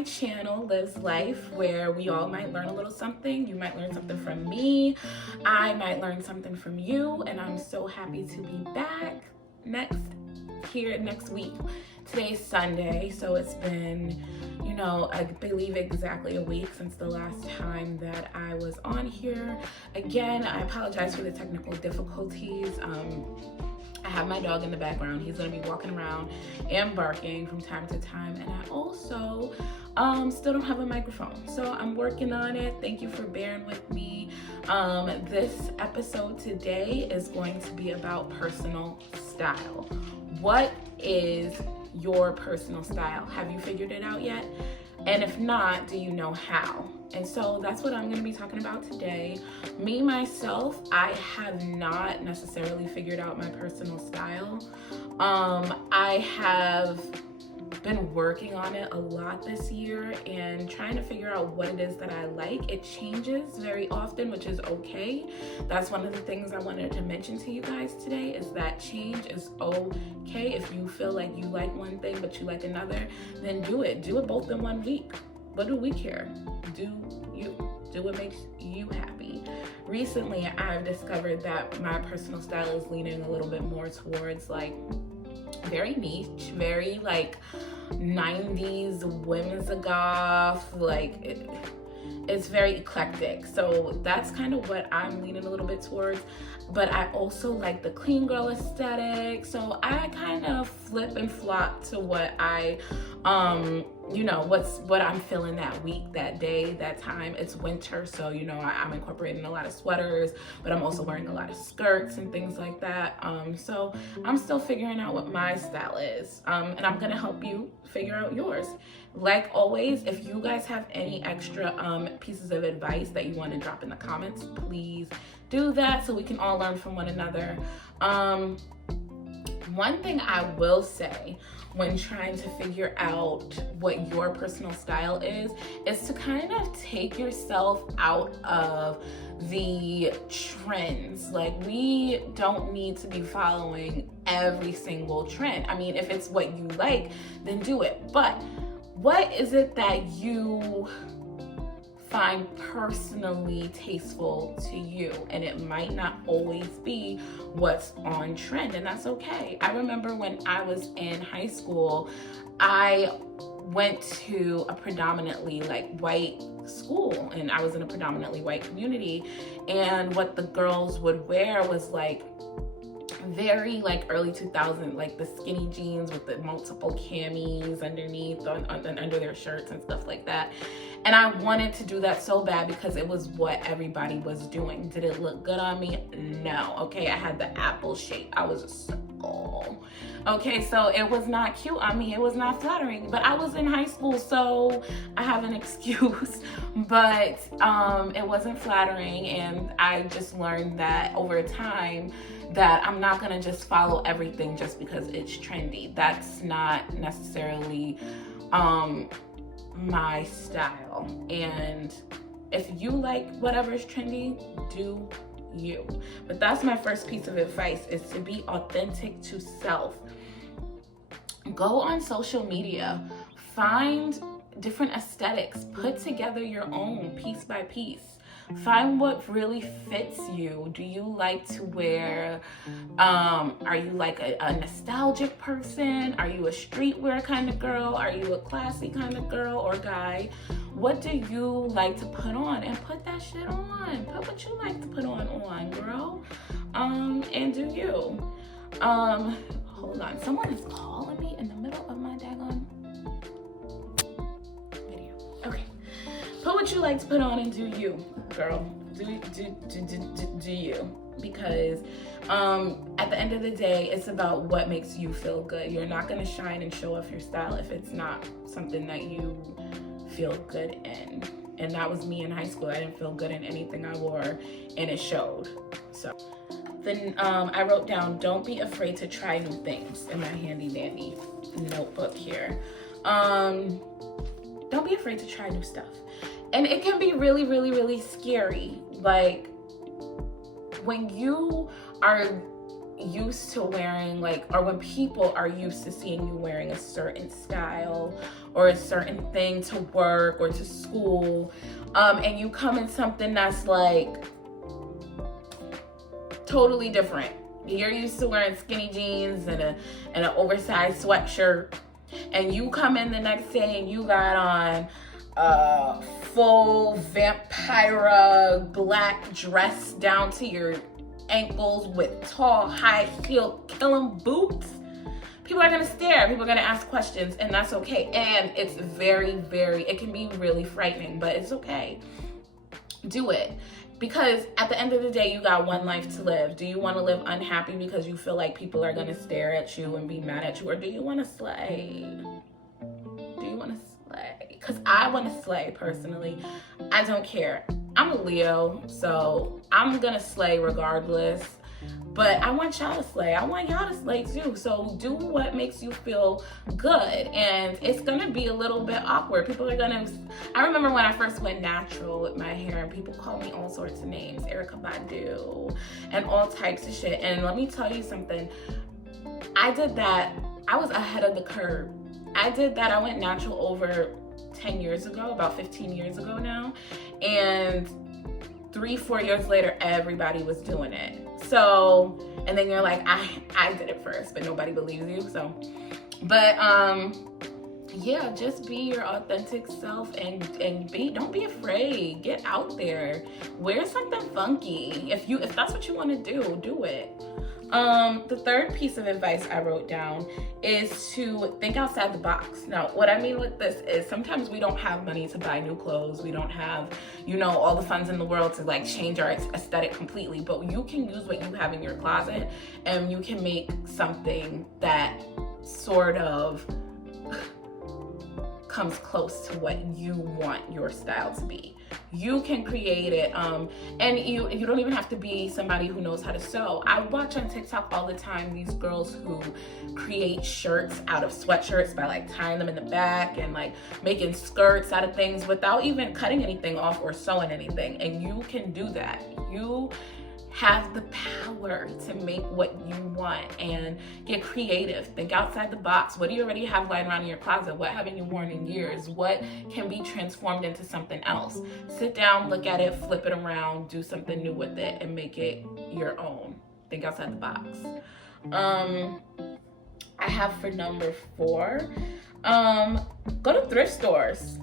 my channel, Lives Life, where we all might learn a little something. You might learn something from me. I might learn something from you. And I'm so happy to be back next week. Today's Sunday, so it's been, I believe exactly a week since the last time that I was on here. Again, I apologize for the technical difficulties. I have my dog in the background. He's gonna be walking around and barking from time to time. And I also still don't have a microphone. So I'm working on it. Thank you for bearing with me. This episode today is going to be about personal style. What is your personal style? Have you figured it out yet? And if not, do you know how? And so that's what I'm going to be talking about today. Me, myself, I have not necessarily figured out my personal style. I have been working on it a lot this year and trying to figure out what it is that I like. It changes very often, which is okay. That's one of the things I wanted to mention to you guys today, is that change is okay. If you feel like you like one thing but you like another, then do it. Do it both in 1 week. What do we care? Do you. Do what makes you happy. Recently, I've discovered that my personal style is leaning a little bit more towards very niche, very 90s whimsigoth, it's very eclectic. So that's kind of what I'm leaning a little bit towards. But I also like the clean girl aesthetic. So I kind of flip and flop to what what I'm feeling that week, that day, that time. It's winter, so I'm incorporating a lot of sweaters, but I'm also wearing a lot of skirts and things like that. So I'm still figuring out what my style is, and I'm gonna help you figure out yours. Like always, if you guys have any extra pieces of advice that you want to drop in the comments, please do that so we can all learn from one another. One thing I will say when trying to figure out what your personal style is to kind of take yourself out of the trends. We don't need to be following every single trend. I mean, if it's what you like, then do it. But what is it that you find personally tasteful to you? And it might not always be what's on trend, and that's okay. I remember when I was in high school, I went to a predominantly white school, and I was in a predominantly white community, and what the girls would wear was very early 2000s, the skinny jeans with the multiple camis underneath under their shirts and stuff like that. And I wanted to do that so bad because it was what everybody was doing. Did it look good on me? No. Okay, I had the apple shape. I was a circle. Okay, so it was not cute on me. It was not flattering. But I was in high school, so I have an excuse. But it wasn't flattering, and I just learned that over time that I'm not gonna just follow everything just because it's trendy. That's not necessarily my style. And if you like whatever's trendy, do you. But that's my first piece of advice, is to be authentic to self. Go on social media, find different aesthetics, put together your own piece by piece. Find what really fits you. Do you like to wear, are you a nostalgic person? Are you a streetwear kind of girl? Are you a classy kind of girl or guy? What do you like to put on? And put that shit on. Put what you like to put on, girl. And do you. Hold on. Someone is calling me in the middle of my daggone video. Okay. Put what you like to put on and do you, girl. Do you. Because at the end of the day, it's about what makes you feel good. You're not going to shine and show off your style if it's not something that you feel good in. And that was me in high school. I didn't feel good in anything I wore, and it showed. So then I wrote down, don't be afraid to try new things, in my handy dandy notebook here. Don't be afraid to try new stuff. And it can be really, really, really scary. When you are used to wearing or when people are used to seeing you wearing a certain style or a certain thing to work or to school, and you come in something that's totally different. You're used to wearing skinny jeans and an oversized sweatshirt, and you come in the next day and you got on a full vampire black dress down to your ankles with tall high heel killing boots. People are gonna stare, people are gonna ask questions, and that's okay. And it's it can be really frightening, but it's okay. Do it. Because at the end of the day, you got one life to live. Do you want to live unhappy because you feel like people are going to stare at you and be mad at you? Or do you want to slay? Do you want to slay? Because I want to slay, personally. I don't care. I'm a Leo, so I'm going to slay regardless. But I want y'all to slay. I want y'all to slay too. So do what makes you feel good. And it's going to be a little bit awkward. People are going to... I remember when I first went natural with my hair and people called me all sorts of names. Erica Badu and all types of shit. And let me tell you something. I did that. I was ahead of the curve. I did that. I went natural over 10 years ago, about 15 years ago now. And 3-4 years later, everybody was doing it. So, and then you're like, I did it first, but nobody believes you. So, but yeah, just be your authentic self and don't be afraid. Get out there. Wear something funky. If that's what you want to do it. The third piece of advice I wrote down is to think outside the box. Now, what I mean with this is sometimes we don't have money to buy new clothes. We don't have, all the funds in the world to change our aesthetic completely, but you can use what you have in your closet and you can make something that sort of comes close to what you want your style to be. You can create it, and you don't even have to be somebody who knows how to sew. I watch on TikTok all the time these girls who create shirts out of sweatshirts by tying them in the back and making skirts out of things without even cutting anything off or sewing anything. And you can do that. You have the power to make what you want and get creative. Think outside the box. What do you already have lying around in your closet? What haven't you worn in years? What can be transformed into something else? Sit down, look at it, flip it around, do something new with it, and make it your own. Think outside the box. I have for number 4, go to thrift stores.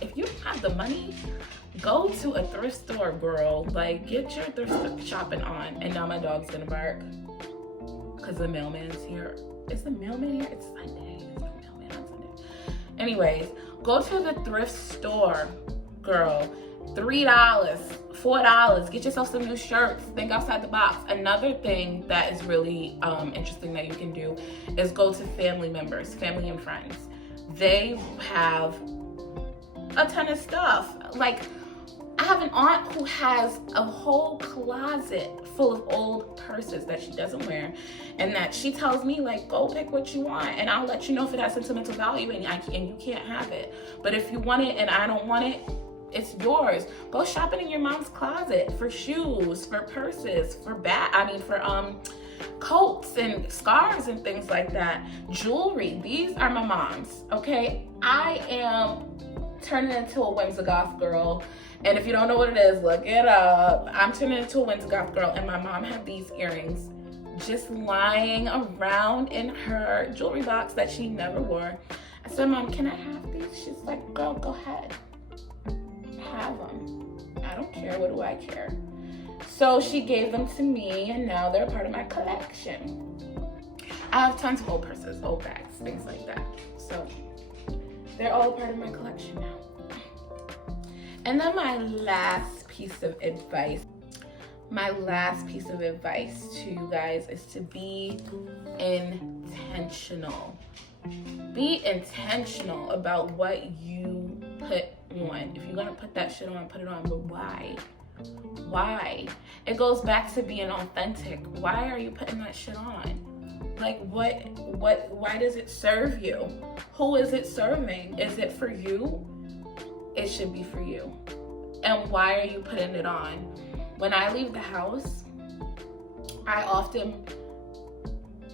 If you don't have the money, go to a thrift store, girl. Get your thrift shopping on. And now my dog's gonna bark because the mailman's here. Is the mailman here? It's Sunday. There's no mailman on Sunday. Anyways, go to the thrift store, girl. $3, $4. Get yourself some new shirts. Think outside the box. Another thing that is really interesting that you can do is go to family members, family and friends. They have a ton of stuff. I have an aunt who has a whole closet full of old purses that she doesn't wear, and that she tells me go pick what you want and I'll let you know if it has sentimental value and you can't have it. But if you want it and I don't want it, it's yours. Go shopping in your mom's closet for shoes, for purses, for coats and scarves and things like that. Jewelry. These are my mom's. Okay, I am turning into a whimsigoth girl. And if you don't know what it is, look it up. I'm turning into a whimsigoth girl, and my mom had these earrings just lying around in her jewelry box that she never wore. I said, Mom, can I have these? She's like, girl, go ahead. Have them. I don't care. What do I care? So she gave them to me, and now they're part of my collection. I have tons of old purses, old bags, things like that. So they're all part of my collection now. And then my last piece of advice to you guys is to be intentional. Be intentional about what you put on. If you're gonna put that shit on, put it on, but why? Why? It goes back to being authentic. Why are you putting that shit on? Why does it serve you? Who is it serving? Is it for you? It should be for you. And why are you putting it on? When I leave the house, I often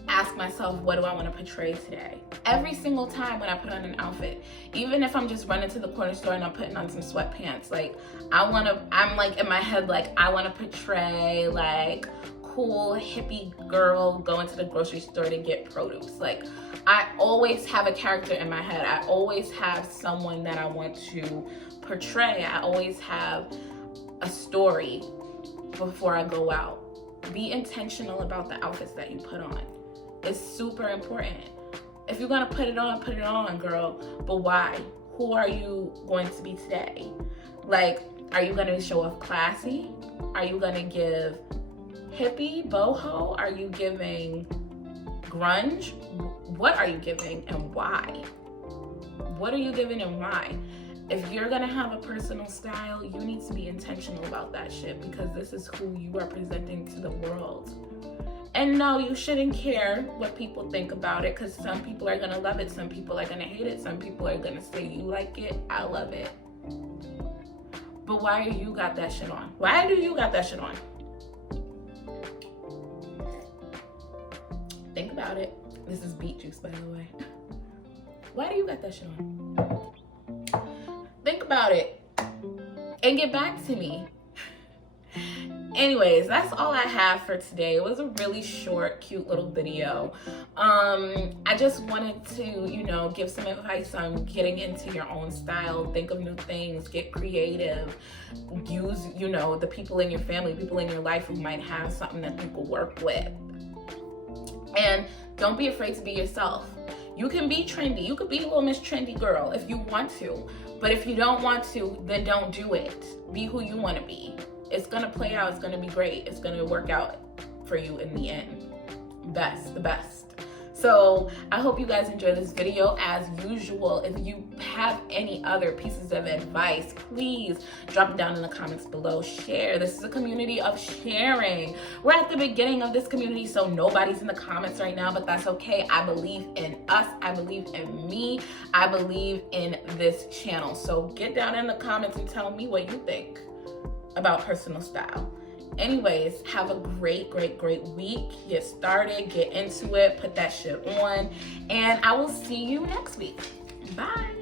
ask myself, what do I want to portray today? Every single time when I put on an outfit, even if I'm just running to the corner store and I'm putting on some sweatpants, like I'm like in my head, like I want to portray like cool hippie girl going to the grocery store to get produce. Like I always have a character in my head. I always have someone that I want to portray. I always have a story before I go out. Be intentional about the outfits that you put on. It's super important. If you're gonna put it on, girl. But why? Who are you going to be today? Like, are you gonna show off classy? Are you gonna give hippie, boho? Are you giving grunge? What are you giving and why? What are you giving and why? If you're gonna have a personal style, you need to be intentional about that shit, because this is who you are presenting to the world. And no, you shouldn't care what people think about it, because some people are gonna love it, some people are gonna hate it, some people are gonna say you like it, I love it. But why do you got that shit on? Why do you got that shit on? Think about it. This is beet juice, by the way. Why do you got that shit on? Think about it and get back to me. Anyways, that's all I have for today. It was a really short, cute little video. I just wanted to, give some advice on getting into your own style. Think of new things, get creative. Use, the people in your family, people in your life who might have something that you could work with. And don't be afraid to be yourself. You can be trendy. You could be little Miss Trendy Girl if you want to. But if you don't want to, then don't do it. Be who you want to be. It's going to play out. It's going to be great. It's going to work out for you in the end. The best. So I hope you guys enjoyed this video. As usual, if you have any other pieces of advice, please drop it down in the comments below. Share. This is a community of sharing. We're at the beginning of this community, so nobody's in the comments right now, but that's okay. I believe in us. I believe in me. I believe in this channel. So get down in the comments and tell me what you think about personal style. Anyways, have a great week. Get started, get into it, put that shit on, and I will see you next week. Bye.